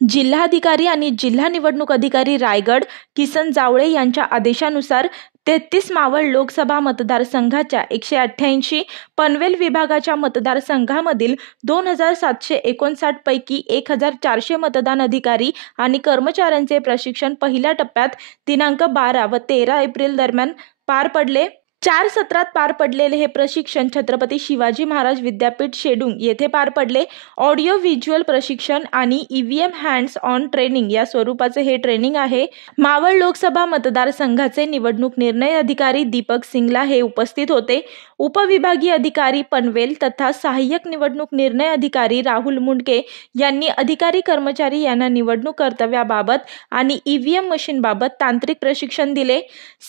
जिल्हाधिकारी आणि जिल्हा निवडणूक अधिकारी रायगड किसन जावळे यांच्या आदेशानुसार 33 मावळ लोकसभा मतदारसंघाच्या 188 पनवेल विभागाच्या मतदारसंघामधील 2759 पैकी 1400 मतदान अधिकारी आणि कर्मचाऱ्यांचे प्रशिक्षण पहिल्या टप्प्यात दिनांक 12 व 13 एप्रिल दरम्यान पार पडले। 4 सत्रात पार पडलेले हे प्रशिक्षण छत्रपती शिवाजी महाराज विद्यापीठ शेडूंग येथे पार पडले। ऑडिओ व्हिज्युअल प्रशिक्षण आणि ईव्हीएम हँड्स ऑन ट्रेनिंग या स्वरूपाचे हे ट्रेनिंग आहे। मावळ लोकसभा मतदारसंघाचे निवडणूक निर्णय अधिकारी दीपक सिंगला हे उपस्थित होते। उपविभागीय अधिकारी पनवेल तथा सहाय्यक निवडणूक निर्णय अधिकारी राहुल मुंडके यांनी अधिकारी कर्मचारी यांना निवडणूक कर्तव्याबाबत आणि ईव्हीएम मशीनबाबत तांत्रिक प्रशिक्षण दिले।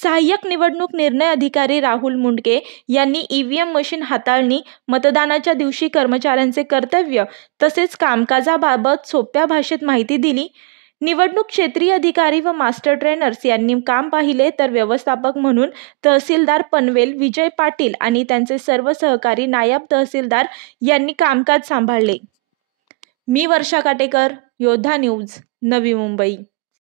सहाय्यक निवडणूक निर्णय अधिकारी राहुल मुंडके यांनी ईव्हीएम मशीन हाताळणी, मतदानाच्या दिवशी कर्मचाऱ्यांचे कर्तव्य तसेच कामकाजाबाबत सोप्या भाषेत माहिती दिली। निवडणूक क्षेत्रीय अधिकारी व मास्टर ट्रेनर्स यांनी काम पाहिले तर व्यवस्थापक म्हणून तहसीलदार पनवेल विजय पाटील आणि त्यांचे सर्व सहकारी नायब तहसीलदार यांनी कामकाज सांभाळले। मी वर्षा काटेकर, योद्धा न्यूज, नवी मुंबई।